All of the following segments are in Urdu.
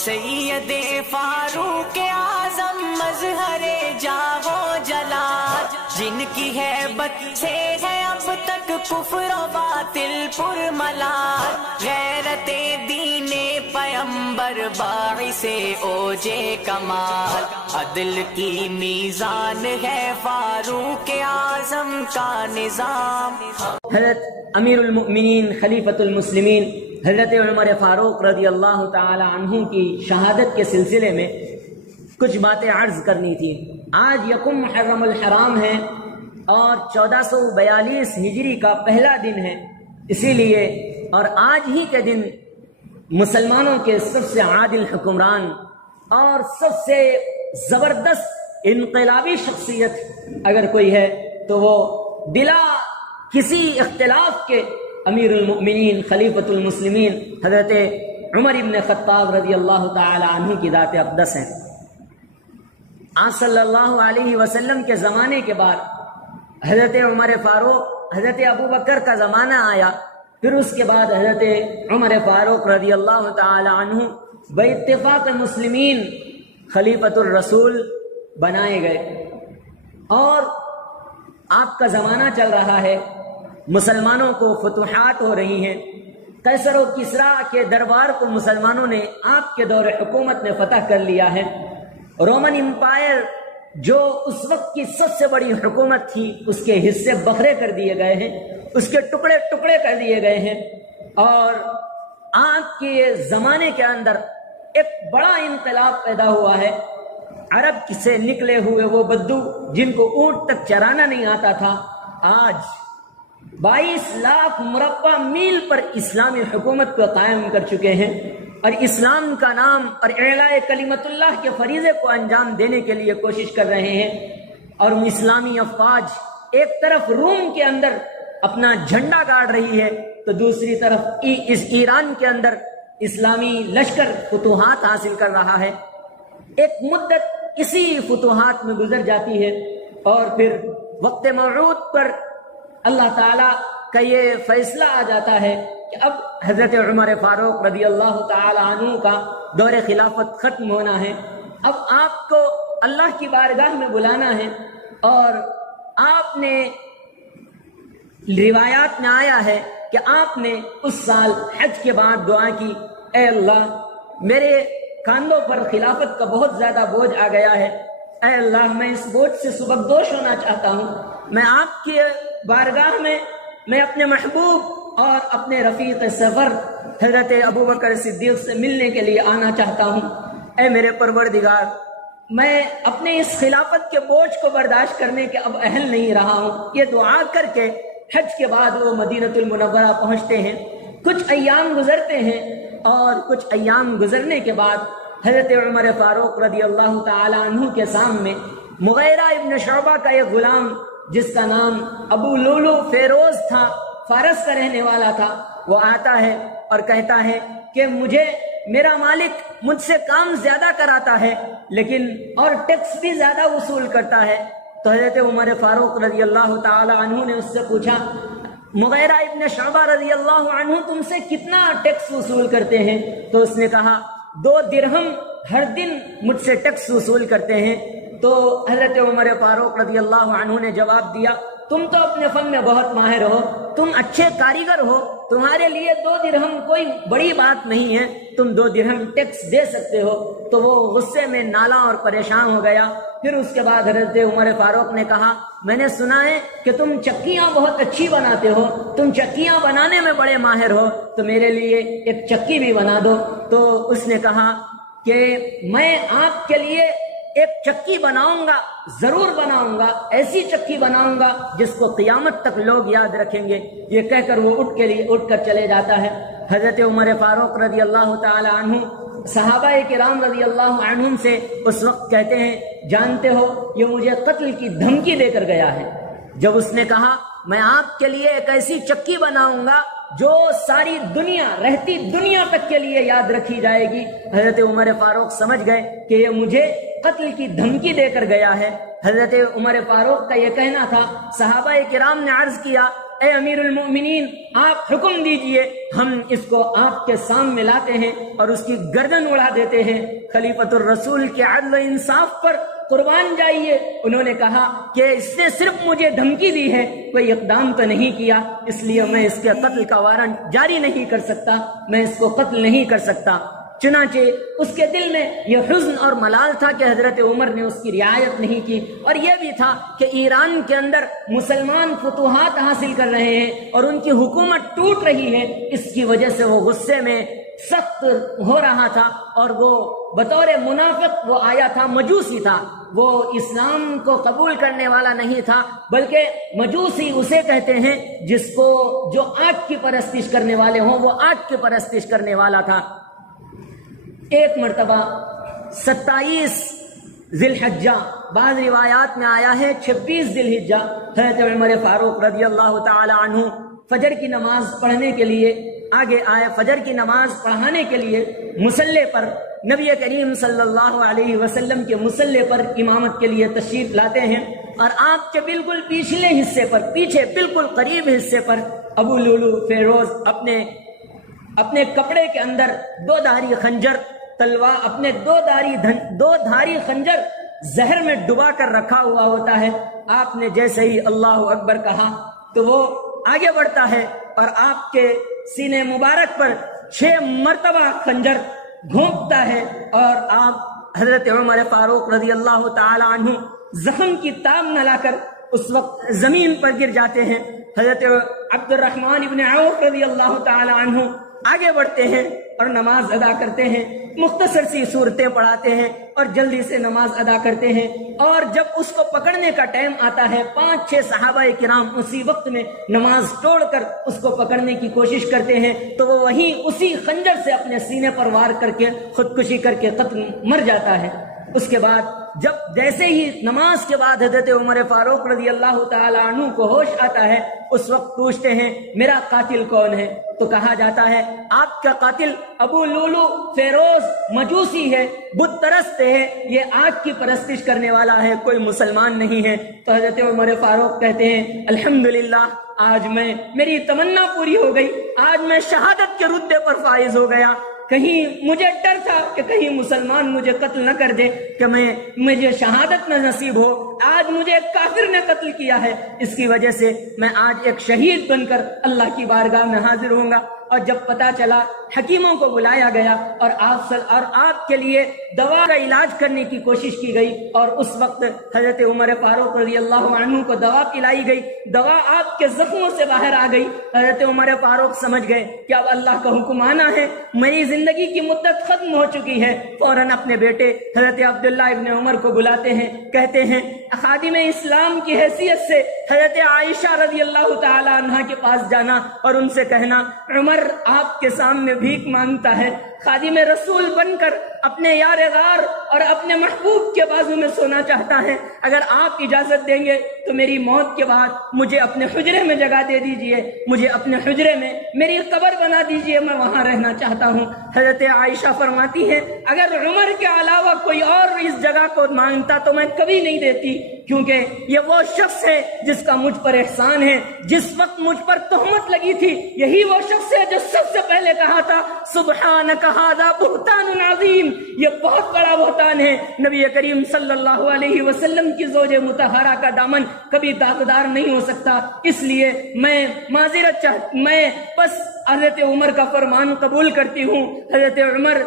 سید فاروق اعظم مظہر جاہو جلال، جن کی ہیبت سے ہے اب تک کفر و باطل پر ملال، غیرت دین پیمبر باعث اوج کمال، عدل کی میزان ہے فاروق اعظم کا نظام۔ حضرت امیر المؤمنین خلیفۃ المسلمین حضرت عمر فاروق رضی اللہ تعالی عنہ کی شہادت کے سلسلے میں کچھ باتیں عرض کرنی تھی۔ آج یکم محرم الحرام ہے اور 1442 ہجری کا پہلا دن ہے، اسی لیے اور آج ہی کے دن مسلمانوں کے سب سے عادل حکمران اور سب سے زبردست انقلابی شخصیت اگر کوئی ہے تو وہ بلا کسی اختلاف کے امیر المؤمنین خلیفۃ المسلمین حضرت عمر ابن خطاب رضی اللہ تعالی عنہ کی ذات اقدس ہیں۔ آپ صلی اللہ علیہ وسلم کے زمانے کے بعد حضرت عمر فاروق، حضرت ابو بکر کا زمانہ آیا، پھر اس کے بعد حضرت عمر فاروق رضی اللہ تعالی عنہ باتفاق مسلمین خلیفۃ الرسول بنائے گئے، اور آپ کا زمانہ چل رہا ہے، مسلمانوں کو فتوحات ہو رہی ہیں، قیصر و کسریٰ کے دربار کو مسلمانوں نے آپ کے دور حکومت میں فتح کر لیا ہے، رومن امپائر جو اس وقت کی سب سے بڑی حکومت تھی اس کے حصے بکھرے کر دیے گئے ہیں، اس کے ٹکڑے ٹکڑے کر دیے گئے ہیں، اور آپ کے زمانے کے اندر ایک بڑا انقلاب پیدا ہوا ہے۔ عرب سے نکلے ہوئے وہ بدو جن کو اونٹ تک چرانا نہیں آتا تھا، آج 22 لاکھ مربع میل پر اسلامی حکومت کو قائم کر چکے ہیں، اور اسلام کا نام اور اعلاء کلمت اللہ کے فریضے کو انجام دینے کے لیے کوشش کر رہے ہیں، اور اسلامی افواج ایک طرف روم کے اندر اپنا جھنڈا گاڑ رہی ہے تو دوسری طرف اس ایران کے اندر اسلامی لشکر فتوحات حاصل کر رہا ہے۔ ایک مدت اسی فتوحات میں گزر جاتی ہے، اور پھر وقت موعود پر اللہ تعالیٰ کا یہ فیصلہ آ جاتا ہے کہ اب حضرت عمر فاروق رضی اللہ تعالی عنہ کا دور خلافت ختم ہونا ہے، اب آپ کو اللہ کی بارگاہ میں بلانا ہے، اور آپ نے روایات میں آیا ہے کہ آپ نے اس سال حج کے بعد دعا کی، اے اللہ میرے کاندھوں پر خلافت کا بہت زیادہ بوجھ آ گیا ہے، اے اللہ میں اس بوجھ سے سبکدوش ہونا چاہتا ہوں، میں آپ کی بارگاہ میں میں اپنے محبوب اور اپنے رفیق سفر حضرت ابوبکر صدیق سے ملنے کے لیے آنا چاہتا ہوں، اے میرے پروردگار میں اپنے اس خلافت کے بوجھ کو برداشت کرنے کے اب اہل نہیں رہا ہوں۔ یہ دعا کر کے حج کے بعد وہ مدینہ المنورہ پہنچتے ہیں، کچھ ایام گزرتے ہیں، اور کچھ ایام گزرنے کے بعد حضرت عمر فاروق رضی اللہ تعالی عنہ کے سامنے مغیرہ ابن شعبہ کا ایک غلام جس کا نام ابو لولو فیروز تھا، فارس کا رہنے والا تھا، وہ آتا ہے اور کہتا ہے کہ مجھے میرا مالک مجھ سے کام زیادہ کراتا ہے لیکن اور ٹیکس بھی زیادہ وصول کرتا ہے۔ تو حضرت عمر فاروق رضی اللہ تعالی عنہ نے اس سے پوچھا، مغیرہ ابن شعبہ رضی اللہ عنہ تم سے کتنا ٹیکس وصول کرتے ہیں؟ تو اس نے کہا 2 درہم ہر دن مجھ سے ٹیکس وصول کرتے ہیں۔ تو حضرت عمر فاروق رضی اللہ عنہ نے جواب دیا، تم تو اپنے فن میں بہت ماہر ہو، تم اچھے کاریگر ہو، تمہارے لیے 2 درہم کوئی بڑی بات نہیں ہے، تم 2 درہم ٹیکس دے سکتے ہو۔ تو وہ غصے میں نالا اور پریشان ہو گیا۔ پھر اس کے بعد حضرت عمر فاروق نے کہا، میں نے سنا ہے کہ تم چکیاں بہت اچھی بناتے ہو، تم چکیاں بنانے میں بڑے ماہر ہو، تو میرے لیے ایک چکی بھی بنا دو۔ تو اس نے کہا کہ میں آپ کے لیے ایک چکی بناؤں گا، ضرور بناؤں گا، ایسی چکی بناؤں گا جس کو قیامت تک لوگ یاد رکھیں گے۔ یہ کہہ کر وہ اٹھ کر چلے جاتا ہے۔ حضرت عمر فاروق رضی اللہ تعالی عنہ صحابہ کرام رضی اللہ عنہم سے اس وقت کہتے ہیں، جانتے ہو یہ مجھے قتل کی دھمکی دے کر گیا ہے۔ جب اس نے کہا میں آپ کے لیے ایک ایسی چکی بناؤں گا جو ساری دنیا، رہتی دنیا تک کے لیے یاد رکھی جائے گی، حضرت عمر فاروق سمجھ گئے کہ یہ مجھے قتل کی دھمکی دے کر گیا ہے۔ حضرت عمر فاروق کا یہ کہنا تھا، صحابہ کرام نے عرض کیا اے امیر المؤمنین آپ حکم دیجئے، ہم اس کو آپ کے سامنے لاتے ہیں اور اس کی گردن اڑا دیتے ہیں۔ خلیفۃ الرسول کے عدل و انصاف پر قربان جائیے۔ انہوں نے کہا کہ اس نے صرف مجھے دھمکی دی ہے، کوئی اقدام تو نہیں کیا، اس لیے میں اس کے قتل کا وارنٹ جاری نہیں کر سکتا، میں اس کو قتل نہیں کر سکتا۔ چنانچہ اس کے دل میں یہ حزن اور ملال تھا کہ حضرت عمر نے اس کی رعایت نہیں کی، اور یہ بھی تھا کہ ایران کے اندر مسلمان فتوحات حاصل کر رہے ہیں اور ان کی حکومت ٹوٹ رہی ہے، اس کی وجہ سے وہ غصے میں سخت ہو رہا تھا، اور وہ بطور منافق وہ آیا تھا، مجوسی تھا، وہ اسلام کو قبول کرنے والا نہیں تھا، بلکہ مجوسی اسے کہتے ہیں جس کو جو آگ کی پرستش کرنے والے ہوں، وہ آگ کی پرستش کرنے والا تھا۔ ایک مرتبہ 27 ذی الحجہ، بعض روایات میں آیا ہے 26 ذی الحجہ، حضرت عمر فاروق رضی اللہ تعالی عنہ فجر کی نماز پڑھنے کے لیے آگے آئے، فجر کی نماز پڑھانے کے لیے مصلی پر نبی کریم صلی اللہ علیہ وسلم کے مصلی پر امامت کے لیے تشریف لاتے ہیں، اور آپ کے بالکل پچھلے حصے پر، پیچھے بالکل قریب حصے پر ابو لولو فیروز اپنے کپڑے کے اندر دو دھاری خنجر تلوار، اپنے دو دھاری خنجر زہر میں ڈبا کر رکھا ہوا ہوتا ہے۔ آپ نے جیسے ہی اللہ اکبر کہا تو وہ آگے بڑھتا ہے اور آپ کے سینے مبارک پر 6 مرتبہ خنجر گھونپتا ہے، اور آپ حضرت عمر فاروق رضی اللہ تعالی عنہ زخم کی تاب نہ لا کر اس وقت زمین پر گر جاتے ہیں۔ حضرت عبد الرحمن ابن عوف رضی اللہ تعالی عنہ آگے بڑھتے ہیں اور نماز ادا کرتے ہیں، مختصر سی صورتیں پڑھاتے ہیں اور جلدی سے نماز ادا کرتے ہیں، اور جب اس کو پکڑنے کا ٹائم آتا ہے 5-6 صحابہ کرام اسی وقت میں نماز توڑ کر اس کو پکڑنے کی کوشش کرتے ہیں، تو وہ وہیں اسی خنجر سے اپنے سینے پر وار کر کے خودکشی کر کے قتل مر جاتا ہے۔ اس کے بعد جب جیسے ہی نماز کے بعد حضرت عمر فاروق رضی اللہ تعالی عنہ کو ہوش آتا ہے، اس وقت پوچھتے ہیں میرا قاتل کون ہے؟ تو کہا جاتا ہے آپ کا قاتل ابو لولو فیروز مجوسی ہے، بت پرست ہے، یہ آگ کی پرستش کرنے والا ہے، کوئی مسلمان نہیں ہے۔ تو حضرت عمر فاروق کہتے ہیں الحمدللہ، آج میری تمنا پوری ہو گئی، آج میں شہادت کے رتبے پر فائز ہو گیا۔ کہیں مجھے ڈر تھا کہ کہیں مسلمان مجھے قتل نہ کر دے، کہ مجھے شہادت نہ نصیب ہو، آج مجھے ایک کافر نے قتل کیا ہے، اس کی وجہ سے میں آج ایک شہید بن کر اللہ کی بارگاہ میں حاضر ہوں گا۔ اور جب پتا چلا، حکیموں کو بلایا گیا اور آپ کے لیے دوا کا علاج کرنے کی کوشش کی گئی، اور اس وقت حضرت عمر فاروق رضی اللہ عنہ کو دوا پلائی گئی، دوا آپ کے زخموں سے باہر آ گئی۔ حضرت عمر فاروق سمجھ گئے کہ اب اللہ کا حکم آنا ہے، میری زندگی کی مدت ختم ہو چکی ہے۔ فوراً اپنے بیٹے حضرت عبداللہ ابن عمر کو بلاتے ہیں، کہتے ہیں خادم اسلام کی حیثیت سے حضرت عائشہ رضی اللہ تعالی عنہ کے پاس جانا اور ان سے کہنا عمر آپ کے سامنے بھیک مانگتا ہے، خادم رسول بن کر اپنے یار غار اور اپنے محبوب کے بازو میں سونا چاہتا ہے، اگر آپ اجازت دیں گے تو میری موت کے بعد مجھے اپنے حجرے میں جگہ دے دیجئے، مجھے اپنے حجرے میں میری قبر بنا دیجئے، میں وہاں رہنا چاہتا ہوں۔ حضرت عائشہ فرماتی ہے اگر عمر کے علاوہ کوئی اور اس جگہ کو مانگتا تو میں کبھی نہیں دیتی، کیونکہ یہ وہ شخص ہے جس کا مجھ پر احسان ہے۔ جس وقت مجھ پر تہمت لگی تھی، یہی وہ شخص ہے جو سب سے پہلے کہا تھا سبحانک ھذا بہتان عظیم، یہ بہت بڑا بہتان ہے۔ نبی کریم صلی اللہ علیہ وسلم کی زوج مطہرہ کا دامن کبھی داغدار نہیں ہو سکتا، اس لیے میں معذرت میں بس حضرت عمر کا فرمان قبول کرتی ہوں۔ حضرت عمر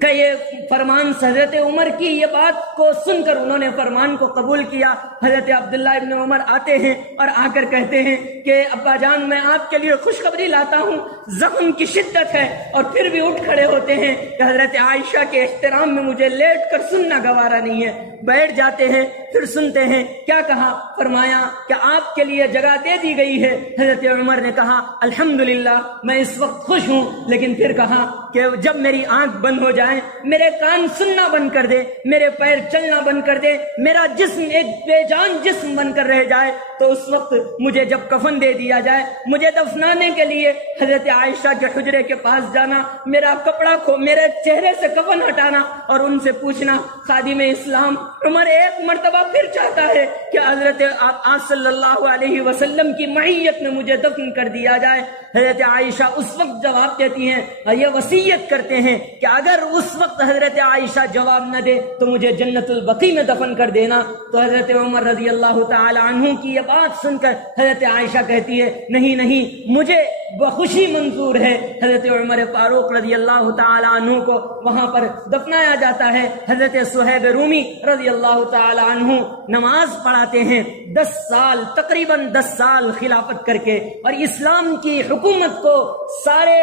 کا یہ فرمان، حضرت عمر کی یہ بات کو سن کر انہوں نے فرمان کو قبول کیا۔ حضرت عبداللہ ابن عمر آتے ہیں اور آ کر کہتے ہیں کہ ابا جان میں آپ کے لیے خوشخبری لاتا ہوں، زخم کی شدت ہے، اور پھر بھی اٹھ کھڑے ہوتے ہیں کہ حضرت عائشہ کے احترام میں مجھے لیٹ کر سننا گوارا نہیں ہے۔ بیٹھ جاتے ہیں، پھر سنتے ہیں کیا کہا، فرمایا کہ آپ کے لیے جگہ دے دی گئی ہے۔ حضرت عمر نے کہا الحمدللہ، میں اس وقت خوش ہوں، لیکن پھر کہا کہ جب میری آنکھ بند ہو جائے، میرے کان سننا بند کر دے، میرے پیر چلنا بند کر دے، میرا جسم ایک بے جان جسم بن کر رہ جائے، تو اس وقت مجھے جب کفن دے دیا جائے، مجھے دفنانے کے لیے حضرت عائشہ کے حجرے کے پاس جانا، میرا کپڑا کو میرے چہرے سے کفن ہٹانا اور ان سے پوچھنا، خادم اسلام عمر ایک مرتبہ پھر چاہتا ہے کہ حضرت آپ صلی اللہ علیہ وسلم کی معیت میں مجھے دفن کر دیا جائے۔ حضرت عائشہ اس وقت جواب دیتی ہیں اور یہ وصیت کرتے ہیں کہ اگر اس وقت حضرت عائشہ جواب نہ دے تو مجھے جنت البقیع میں دفن کر دینا۔ تو حضرت عمر رضی اللہ تعالی عنہ کی یہ بات سن کر حضرت عائشہ کہتی ہے نہیں نہیں، مجھے بخوشی منظور ہے۔ حضرت عمر فاروق رضی اللہ تعالی عنہ کو وہاں پر دفنایا جاتا ہے۔ حضرت صہیب رومی رضی اللہ تعالی عنہ نماز پڑھاتے ہیں 10 سال، تقریباً 10 سال خلافت کر کے، اور اسلام کی حکومت کو سارے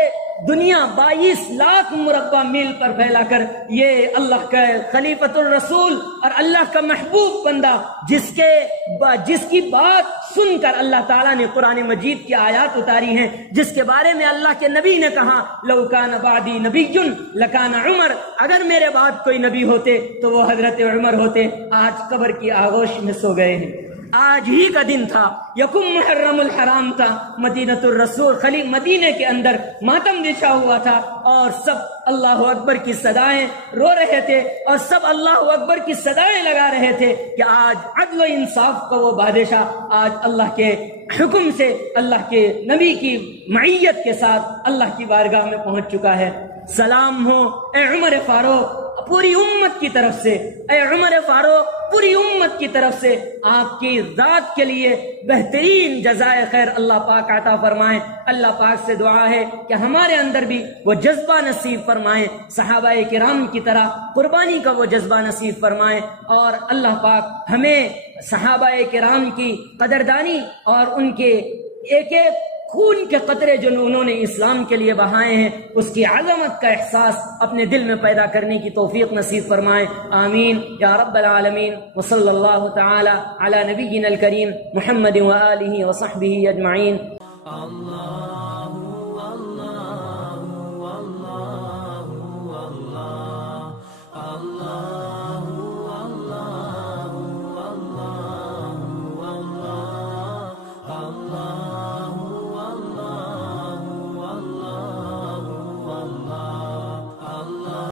دنیا 22 لاکھ مربع میل پر پھیلا کر یہ اللہ کا خلیفۃ الرسول اور اللہ کا محبوب بندہ جس کی بات سن کر اللہ تعالیٰ نے قرآن مجید کی آیات اتاری ہیں، جس کے بارے میں اللہ کے نبی نے کہا لو کان بعدی نبی لکان عمر، اگر میرے بعد کوئی نبی ہوتے تو وہ حضرت عمر ہوتے۔ آج قبر کی آغوش میں سو گئے ہیں۔ آج ہی کا دن تھا، یکم محرم الحرام تھا، مدینۃ الرسول مدینے کے اندر ماتم بچھا ہوا تھا، اور سب اللہ اکبر کی صدائیں رو رہے تھے اور سب اللہ اکبر کی صدائیں لگا رہے تھے کہ آج عدل و انصاف کا وہ بادشاہ آج اللہ کے حکم سے اللہ کے نبی کی معیت کے ساتھ اللہ کی بارگاہ میں پہنچ چکا ہے۔ سلام ہو اے عمر فاروق پوری امت کی طرف سے، اے عمر فاروق پوری امت کی طرف سے، آپ کی ذات کے لیے بہترین جزائے خیر اللہ پاک عطا فرمائیں۔ اللہ پاک سے دعا ہے کہ ہمارے اندر بھی وہ جذبہ نصیب فرمائیں، صحابہ کرام کی طرح قربانی کا وہ جذبہ نصیب فرمائیں، اور اللہ پاک ہمیں صحابہ کرام کی قدردانی اور ان کے ایک ایک خون کے قطرے جو انہوں نے اسلام کے لیے بہائے ہیں اس کی عظمت کا احساس اپنے دل میں پیدا کرنے کی توفیق نصیب فرمائے، آمین یا رب العالمین۔ وصلی اللہ تعالی علی نبینا الکریم محمد وآلہ وصحبہ اجمعین۔